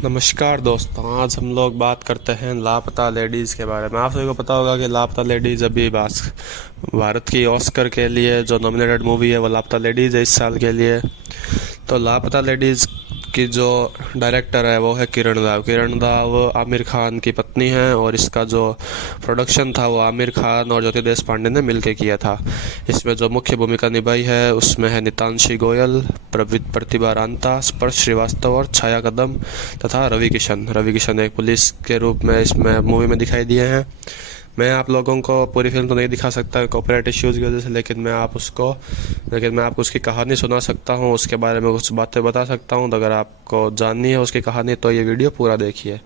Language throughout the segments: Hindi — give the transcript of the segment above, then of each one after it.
नमस्कार दोस्तों, आज हम लोग बात करते हैं लापता लेडीज़ के बारे में। आप सभी को पता होगा कि लापता लेडीज़ अभी भारत की ऑस्कर के लिए जो नॉमिनेटेड मूवी है वो लापता लेडीज़ है इस साल के लिए। तो लापता लेडीज़ की जो डायरेक्टर है वो है किरण राव। किरण राव आमिर खान की पत्नी हैं और इसका जो प्रोडक्शन था वो आमिर खान और ज्योति देशपांडे ने मिलकर किया था। इसमें जो मुख्य भूमिका निभाई है उसमें है नितांशी गोयल, प्रतिभा रांता, स्पर्श श्रीवास्तव और छाया कदम तथा रवि किशन। रवि किशन एक पुलिस के रूप में इसमें मूवी में दिखाई दिए हैं। मैं आप लोगों को पूरी फिल्म तो नहीं दिखा सकता कॉपीराइट इश्यूज़ की वजह से, लेकिन मैं आपको उसकी कहानी सुना सकता हूँ, उसके बारे में कुछ बातें बता सकता हूँ। तो अगर आपको जाननी है उसकी कहानी तो ये वीडियो पूरा देखिए।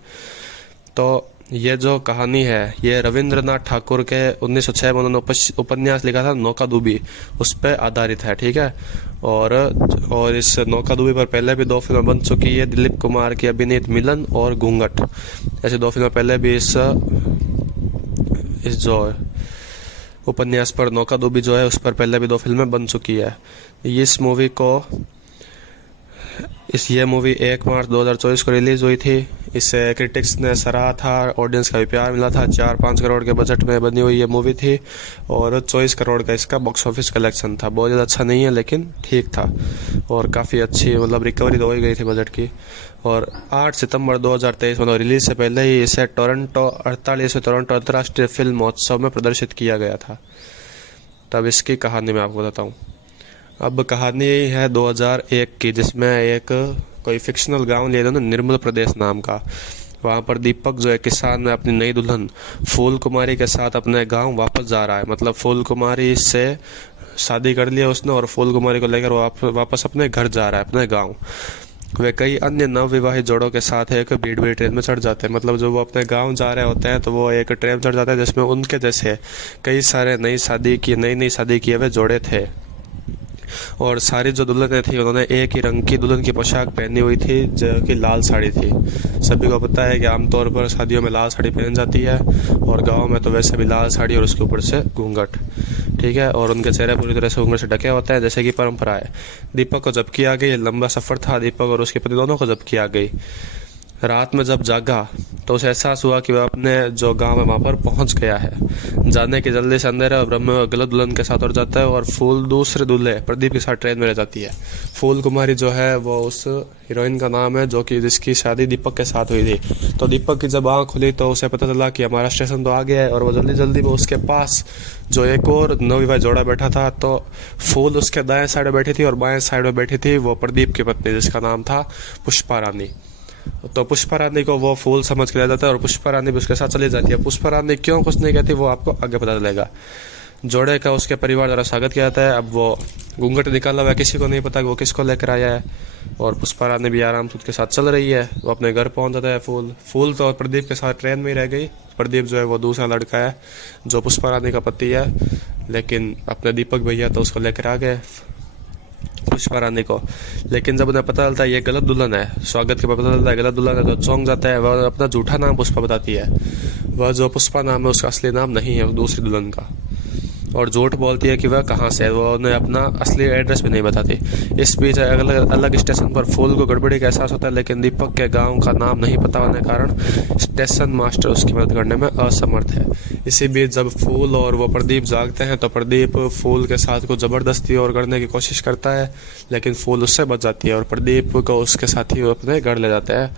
तो ये जो कहानी है ये रविंद्रनाथ ठाकुर के 1906 में उन्होंने उपन्यास लिखा था नौका दूबी, उस पर आधारित है। ठीक है। और इस नौका दूबी पर पहले भी 2 फिल्में बन चुकी है। दिलीप कुमार की अभिनीत मिलन और घूंघट, ऐसे 2 फिल्में पहले भी इस जो उपन्यास पर नौका दूबी जो है उस पर पहले भी 2 फिल्में बन चुकी है। ये मूवी 1 मार्च 2024 को रिलीज हुई थी। इसे क्रिटिक्स ने सराहा था, ऑडियंस का भी प्यार मिला था। 4-5 करोड़ के बजट में बनी हुई ये मूवी थी और 24 करोड़ का इसका बॉक्स ऑफिस कलेक्शन था। बहुत ज़्यादा अच्छा नहीं है लेकिन ठीक था और काफ़ी अच्छी रिकवरी तो हो ही गई थी बजट की। और 8 सितंबर 2023 रिलीज से पहले ही इसे टोरंटो 48वें टोरंटो अंतर्राष्ट्रीय फिल्म महोत्सव में प्रदर्शित किया गया था। तब इसकी कहानी मैं आपको बताता हूँ। अब कहानी है 2001 की, जिसमें एक कोई फिक्शनल गांव लिया था निर्मल प्रदेश नाम का। वहाँ पर दीपक जो है किसान में अपनी नई दुल्हन फूल कुमारी के साथ अपने गांव वापस जा रहा है। फूल कुमारी से शादी कर लिया उसने और फूल कुमारी को लेकर वापस अपने घर जा रहा है, अपने गांव। वे कई अन्य नवविवाहित जोड़ों के साथ एक भीड़ ट्रेन में चढ़ जाते हैं। जो वो अपने गांव जा रहे होते हैं तो वो एक ट्रेन चढ़ जाते हैं जिसमें उनके जैसे कई सारे नई शादी किए हुए जोड़े थे। और सारी जो दुल्हनें थी उन्होंने एक ही रंग की दुल्हन की पोशाक पहनी हुई थी जो कि लाल साड़ी थी। सभी को पता है कि आमतौर पर शादियों में लाल साड़ी पहन जाती है और गाँव में तो वैसे भी लाल साड़ी और उसके ऊपर से घूंघट। ठीक है। और उनके चेहरे पूरी तरह से घूंघट से ढके होते हैं जैसे कि परंपरा है। दीपक को जब्ती आ गई। लंबा सफ़र था, दीपक और उसके पति दोनों को जब्ती आ गई। रात में जब जागा तो उसे एहसास हुआ कि वह अपने जो गांव है वहाँ पर पहुँच गया है। जाने की जल्दी से अंदर है ब्रह्म गलत दुल्हन के साथ उड़ जाता है और फूल दूसरे दूल्हे प्रदीप के साथ ट्रेन में रह जाती है। फूल कुमारी जो है वो उस हीरोइन का नाम है जिसकी शादी दीपक के साथ हुई थी। तो दीपक की जब आँख खुली तो उसे पता चला कि हमारा स्टेशन तो आ गया है और वो जल्दी में उसके पास जो एक और नवविवाह जोड़ा बैठा था। तो फूल उसके दाएं साइड में बैठी थी और बाएं साइड में बैठी थी वो प्रदीप की पत्नी जिसका नाम था पुष्पा रानी। तो पुष्पा रानी को वो फूल समझ के ले जाता है और पुष्पा रानी भी उसके साथ चली जाती है। पुष्पा रानी क्यों कुछ नहीं कहती वो आपको आगे पता चलेगा। जोड़े का उसके परिवार द्वारा स्वागत किया जाता है। अब वो घूंघट निकाला हुआ है, किसी को नहीं पता कि वो किसको लेकर आया है। और पुष्पा रानी भी आराम से उसके साथ चल रही है। वो अपने घर पहुंच जाता है। फूल तो प्रदीप के साथ ट्रेन में ही रह गई। प्रदीप जो है वो दूसरा लड़का है जो पुष्पा रानी का पति है, लेकिन अपने दीपक भैया तो उसको लेकर आ गए पुष्पा रानी को। लेकिन जब उन्हें पता चलता है ये गलत दुल्हन है, स्वागत के बाद पता चलता है गलत दुल्हन है, तो चौंक जाता है। वह अपना झूठा नाम पुष्पा बताती है। वह जो पुष्पा नाम है उसका असली नाम नहीं है, दूसरी दुल्हन का। और झूठ बोलती है कि वह कहाँ से है, वो उन्हें अपना असली एड्रेस भी नहीं बताती। इस बीच अलग स्टेशन पर फूल को गड़बड़ी का एहसास होता है, लेकिन दीपक के गांव का नाम नहीं पता होने के कारण स्टेशन मास्टर उसकी मदद करने में असमर्थ है। इसी बीच जब फूल और वो प्रदीप जागते हैं तो प्रदीप फूल के साथ को जबरदस्ती और करने की कोशिश करता है, लेकिन फूल उससे बच जाती है और प्रदीप को उसके साथी अपने घर ले जाते हैं।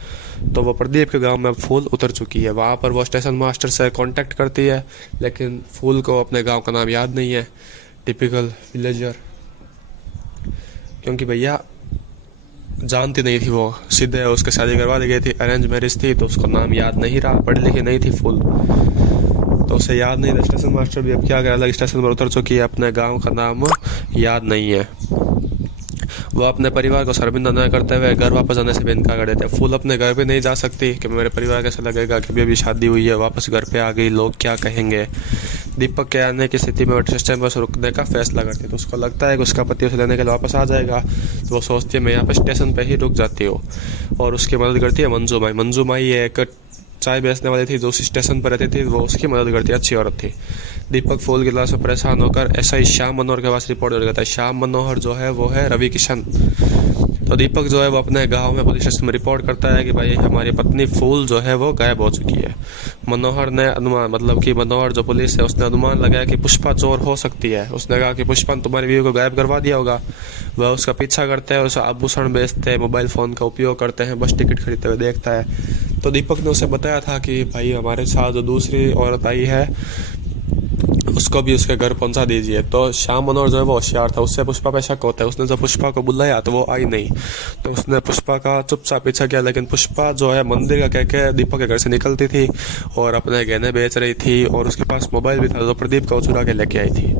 तो वो प्रदीप के गांव में फूल उतर चुकी है। वहाँ पर वो स्टेशन मास्टर से कांटेक्ट करती है, लेकिन फूल को अपने गांव का नाम याद नहीं है। टिपिकल विलेजर, क्योंकि भैया जानती नहीं थी, वो सीधे उसके शादी करवा दी गई थी, अरेंज मैरिज थी, तो उसको नाम याद नहीं रहा। पढ़ी लिखी नहीं थी फूल, तो उसे याद नहीं था। स्टेशन मास्टर भी अब क्या करे, अलग स्टेशन पर उतर चुकी है, अपने गाँव का नाम याद नहीं है। वह अपने परिवार को शर्मिंदा न करते हुए घर वापस आने से भी इनकार कर देते हैं। फूल अपने घर भी नहीं जा सकती कि मेरे परिवार कैसा लगेगा कि अभी शादी हुई है, वापस घर पे आ गई, लोग क्या कहेंगे। दीपक के आने की स्थिति में वो स्टेशन पर रुकने का फैसला करती है। तो उसको लगता है कि उसका पति उसे लेने के लिए वापस आ जाएगा, तो वो सोचती है मैं यहाँ पे स्टेशन पर ही रुक जाती हूँ। और उसकी मदद करती है मंजू माई एक चाय बेचने वाली थी जो उस स्टेशन पर रहती थी, वो उसकी मदद करती, अच्छी औरत थी। दीपक फूल की लाश से परेशान होकर एसआई श्याम मनोहर के पास रिपोर्ट दे देता है। श्याम मनोहर जो है वो है रवि किशन। तो दीपक जो है वो अपने गांव में पुलिस स्टेशन में रिपोर्ट करता है कि भाई हमारी पत्नी फूल जो है वो गायब हो चुकी है। मनोहर ने अनुमान, मतलब कि मनोहर जो पुलिस है उसने अनुमान लगाया कि पुष्पा चोर हो सकती है। उसने कहा कि पुष्पा ने तुम्हारी बीवी को गायब करवा दिया होगा। वह उसका पीछा करते हैं, उसे आभूषण बेचते हैं, मोबाइल फ़ोन का उपयोग करते हैं, बस टिकट खरीदते हुए देखता है। तो दीपक ने उसे बताया था कि भाई हमारे साथ जो दूसरी औरत आई है उसको भी उसके घर पहुंचा दीजिए। तो श्याम मनोहर जो है वो होशियार था, उससे पुष्पा पे शक होता है। उसने जब पुष्पा को बुलाया तो वो आई नहीं, तो उसने पुष्पा का चुपचाप पीछा किया। लेकिन पुष्पा जो है मंदिर का कह के दीपक के घर से निकलती थी और अपने गहने बेच रही थी, और उसके पास मोबाइल भी था जो प्रदीप को चुरा के लेके आई थी।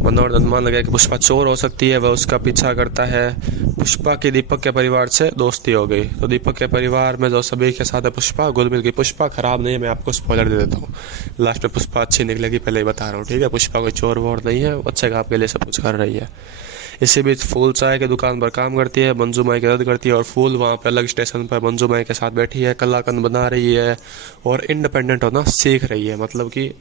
मनोहर अनुमान लगा कि पुष्पा चोर हो सकती है, वह उसका पीछा करता है। पुष्पा की दीपक के परिवार से दोस्ती हो गई, तो दीपक के परिवार में जो सभी के साथ है पुष्पा घुल मिल गई। पुष्पा खराब नहीं है, मैं आपको स्पॉइलर दे देता हूँ, लास्ट में पुष्पा अच्छी निकलेगी, पहले ही बता रहा हूँ, ठीक है। पुष्पा कोई चोर वोर नहीं है, अच्छे काम के लिए सब कुछ कर रही है। इसी बीच फूल चाय की दुकान पर काम करती है, मंजू माई की मदद करती है, और फूल वहाँ पे अलग स्टेशन पर मंजू माई के साथ बैठी है, कलाकंद बना रही है और इंडिपेंडेंट होना सीख रही है। मतलब कि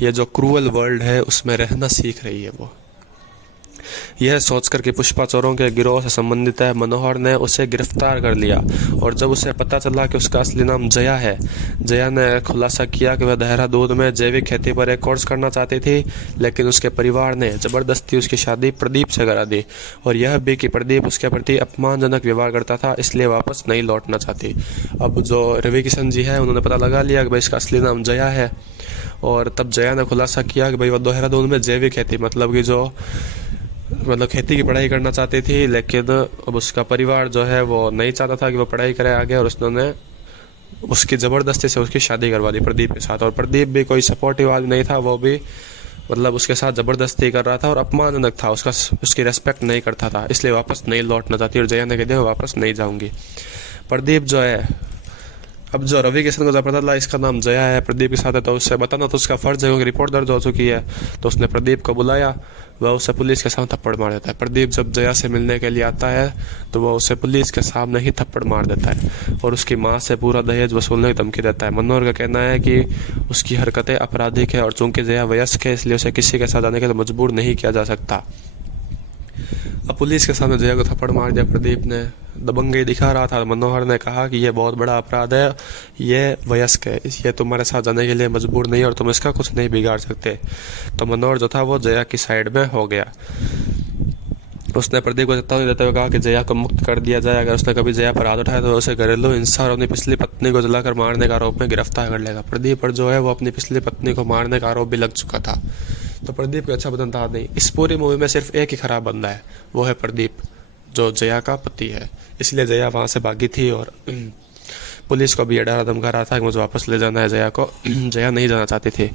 ये जो क्रूअल वर्ल्ड है उसमें रहना सीख रही है वो। यह सोचकर कि पुष्पा चोरों के गिरोह से संबंधित है, मनोहर ने उसे गिरफ्तार कर लिया। और जब उसे पता चला कि उसका असली नाम जया है, जया ने खुलासा किया कि वह देहरादून में जैविक खेती पर एक कोर्स करना चाहती थी, लेकिन उसके परिवार ने जबरदस्ती उसकी शादी प्रदीप से करा दी, और यह भी कि प्रदीप उसके प्रति अपमानजनक व्यवहार करता था, इसलिए वापस नहीं लौटना चाहती। अब जो रवि किशन जी है उन्होंने पता लगा लिया कि भाई इसका असली नाम जया है, और तब जया ने खुलासा किया कि भाई वह देहरादून में जैविक खेती, मतलब कि जो खेती की पढ़ाई करना चाहती थी, लेकिन अब उसका परिवार जो है वो नहीं चाहता था कि वो पढ़ाई करे आगे, और उसने उसकी ज़बरदस्ती से उसकी शादी करवा दी प्रदीप के साथ। और प्रदीप भी कोई सपोर्टिव आदमी नहीं था, वो भी उसके साथ ज़बरदस्ती कर रहा था और अपमानजनक था, उसकी रेस्पेक्ट नहीं करता था, इसलिए वापस नहीं लौटना चाहती। और जया ने कह दिया वापस नहीं जाऊँगी। प्रदीप जो है, अब जो रवि किशन को जब पता चला इसका नाम जया है, प्रदीप के साथ है, तो उससे बताना तो उसका फर्ज है क्योंकि रिपोर्ट दर्ज हो चुकी है। तो उसने प्रदीप को बुलाया, वह उसे पुलिस के सामने थप्पड़ मार देता है। प्रदीप जब जया से मिलने के लिए आता है तो वह उसे पुलिस के सामने ही थप्पड़ मार देता है और उसकी माँ से पूरा दहेज वसूलने की धमकी देता है। मनोहर का कहना है कि उसकी हरकतें आपराधिक है और चूंकि जया वयस्क है इसलिए उसे किसी के साथ जाने के लिए मजबूर नहीं किया जा सकता। अब पुलिस के सामने जया को थप्पड़ मार दिया प्रदीप ने, दबंगई दिखा रहा था। मनोहर ने कहा कि यह बहुत बड़ा अपराध है, ये वयस्क है, ये तुम्हारे साथ जाने के लिए मजबूर नहीं है और तुम इसका कुछ नहीं बिगाड़ सकते। तो मनोहर जो था वो जया की साइड में हो गया। उसने प्रदीप को चेतावनी देते हुए कहा कि जया को मुक्त कर दिया जाए, अगर उसने कभी जया पर हाथ उठाया तो उसे घरेलू हिंसा और अपनी पिछली पत्नी को जलाकर मारने का आरोप में गिरफ्तार कर लेगा। प्रदीप पर जो है वो अपनी पिछली पत्नी को मारने का आरोप भी लग चुका था, तो प्रदीप का अच्छा बंदा नहीं। इस पूरी मूवी में सिर्फ एक ही खराब बंदा है, वो है प्रदीप, जो जया का पति है, इसलिए जया वहाँ से भागी थी और पुलिस को भी ये डरा धमका रहा था कि मुझे वापस ले जाना है जया को। जया नहीं जाना चाहती थी,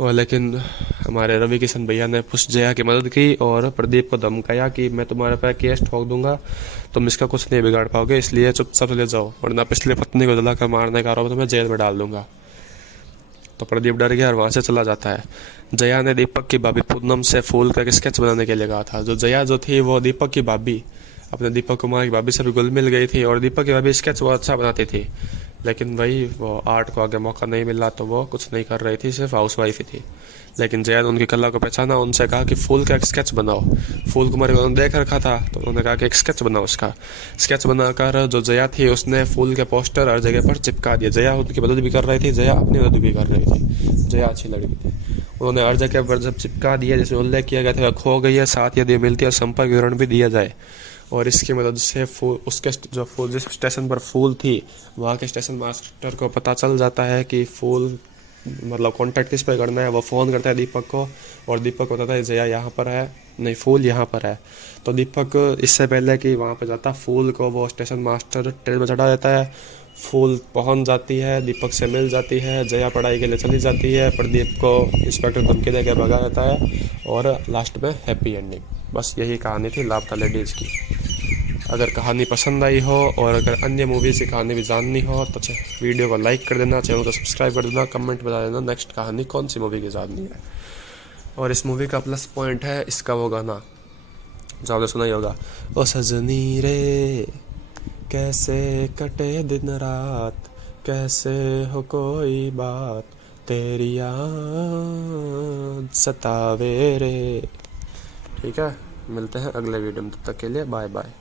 और लेकिन हमारे रवि किशन भैया ने जया की मदद की और प्रदीप को धमकाया कि मैं तुम्हारे पे केस ठोक दूंगा, तुम इसका कुछ नहीं बिगाड़ पाओगे, इसलिए चुपचाप चले जाओ, वरना पिछली पत्नी को जलाकर मारने का आरोप तुम्हें जेल में डाल दूंगा। तो प्रदीप डर गया और वहाँ से चला जाता है। जया ने दीपक की भाभी पूनम से फूल का स्केच बनाने के लिए कहा था। जो जया जो थी वो दीपक की भाभी, अपने दीपक कुमार की भाभी से भी घुल मिल गई थी, और दीपक की भाभी स्केच बहुत अच्छा बनाती थी, लेकिन वही वो आर्ट को आगे मौका नहीं मिला तो वो कुछ नहीं कर रही थी, सिर्फ हाउस वाइफ ही थी। लेकिन जया ने उनकी कला को पहचाना, उनसे कहा कि फूल का एक स्केच बनाओ। फूल कुमार को देख रखा था तो उन्होंने कहा कि एक स्केच बनाओ। उसका स्केच बनाकर जो जया थी उसने फूल के पोस्टर हर जगह पर चिपका दिए। जया उनकी मदद भी कर रही थी, जया अपनी मदद भी कर रही थी, जया अच्छी लड़की थी। उन्होंने हर जगह पर जब चिपका दिया, जैसे उल्लेख किया गया था खो गई है, साथ यदि मिलती है संपर्क विवरण भी दिया जाए, और इसकी मदद से फूल उसके जो फूल जिस स्टेशन पर फूल थी वहाँ के स्टेशन मास्टर को पता चल जाता है कि फूल कांटेक्ट किस पे करना है। वो फ़ोन करता है दीपक को और दीपक को बताता है जया यहाँ पर है, नहीं फूल यहाँ पर है। तो दीपक इससे पहले कि वहाँ पे जाता, फूल को वो स्टेशन मास्टर ट्रेन में चढ़ा देता है। फूल पहुँच जाती है, दीपक से मिल जाती है, जया पढ़ाई के लिए चली जाती है, प्रदीप को इंस्पेक्टर धमकी देकर भगा देता है और लास्ट में हैप्पी एंडिंग। बस यही कहानी थी लापता लेडीज़ की। अगर कहानी पसंद आई हो और अगर अन्य मूवीज़ की कहानी भी जाननी हो तो वीडियो को लाइक कर देना, चैनल को सब्सक्राइब कर देना, कमेंट बता देना नेक्स्ट कहानी कौन सी मूवी की जाननी है। और इस मूवी का प्लस पॉइंट है इसका वो गाना जो आपने सुना ही होगा, ओ सजनी रे कैसे कटे दिन रात, कैसे हो कोई बात, तेरी याद सतावे रे। ठीक है, मिलते हैं अगले वीडियो में, तब तक के लिए बाय बाय।